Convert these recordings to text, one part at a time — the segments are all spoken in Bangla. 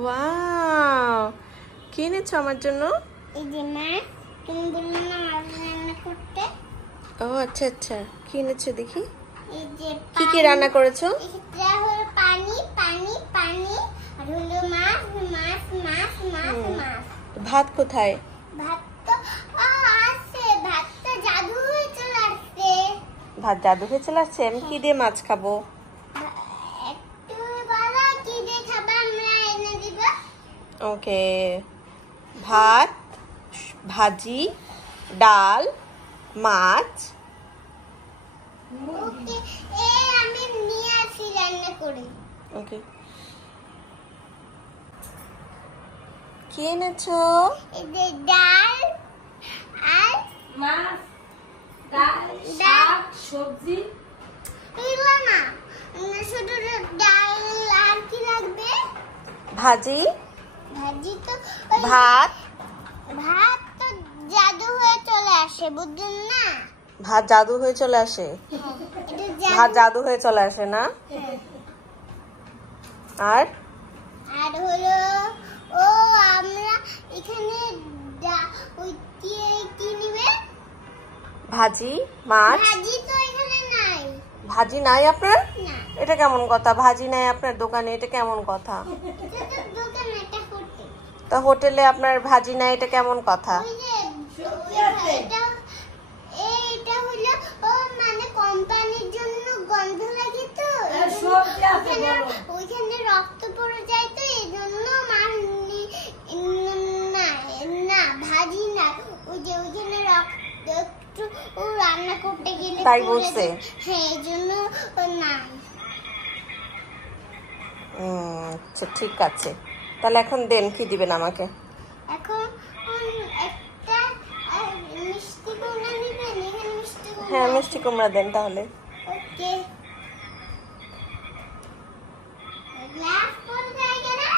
ওয়াও, কি এনেছো আমার জন্য? এই যে মাছ, তুমি বললে না মাছ রান্না করতে। ও আচ্ছা আচ্ছা, কি এনেছো দেখি? এই যে কি কি রান্না করেছো? এটা হলো পানি পানি পানি, আর হলো মাছ মাছ মাছ মাছ মাছ। ভাত কোথায়? ভাত তো আছে, ভাত তো জাদু হয়ে চলে আসছে। ভাত জাদু হয়ে চলে আসছে। আমি কি দিয়ে মাছ খাবো? একটু বলো কি দিয়ে খাবা, আমরা এনে দিব। ওকে, ভাত, ভাজি, ডাল, মাছ। ওকে, এই আমি নিয়ে আসি রান্না করে। ওকে, কি এনেছো? এই যে ডাল আর মাছ, ডাল, শাক, সবজি। এগুলো না, শুধু ডাল আর কি লাগবে? ভাজি, ভাজি তো ভাত। ভাত তো জাদু হয়ে চলে আসে, বুঝলেন না? ভাত জাদু হয়ে চলে আসে? এটা ভাত জাদু হয়ে চলে আসে না? হ্যাঁ। আর আর হলো ও আমরা এখানে ওই কি নিবে? ভাজি, মাছ। ভাজি তো এখানে নাই। ভাজি নাই আপনার? না, এটা কেমন কথা? ভাজি নাই আপনার দোকানে, এটা কেমন কথা? এটা তো দোকানে একটা হোটেল। তা হোটেলে আপনার ভাজি নাই, এটা কেমন কথা? ওই যে এটা হলো ও মানে কোম্পানির জন্য গন্ধ লাগে তো, সবজি আছে বলো। ওইখানে রক্ত পড়ে যায় তো এই জন্য না না ভাজি না, ওই যে ওইখানে রক্ত একটু ও রান্না করতে গেলে তাই পড়ে বলছে? যায়। হ্যাঁ, এই জন্য না। আচ্ছা ঠিক আছে, তাহলে এখন দেন, কি দিবেন আমাকে? এখন একটা মিষ্টি কুমড়া নিবেন, এখানে মিষ্টি কুমড়া। হ্যাঁ, মিষ্টি কুমড়া দেন তাহলে। ওকে, গ্লাস কোন জায়গা না?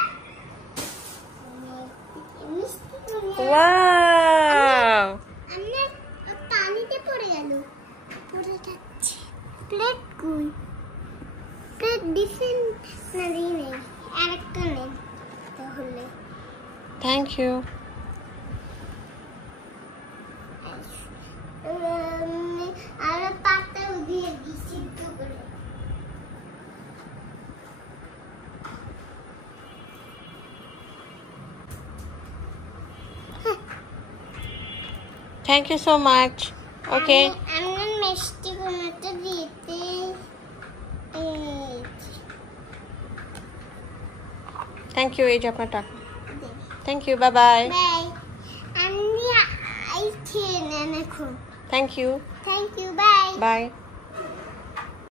মিষ্টি কুমড়া ওয়াও, আমার পানিতে পড়ে গেল, পড়ে যাচ্ছে। প্লেট কই? প্লেট দিছেন না দিই নেই? আরেকটা নেই তাহলে। Thank you. আর পাতা দিয়ে দিছি তো করে। Thank you so much. Okay, আমি মিষ্টি কুমড়াটা দিতে থ্যাংক ইউ। এই যে আপনার টাকা। Thank you, bye bye. Bye. আমি খেয়ে নেন এখন। Thank you, thank you, bye. By.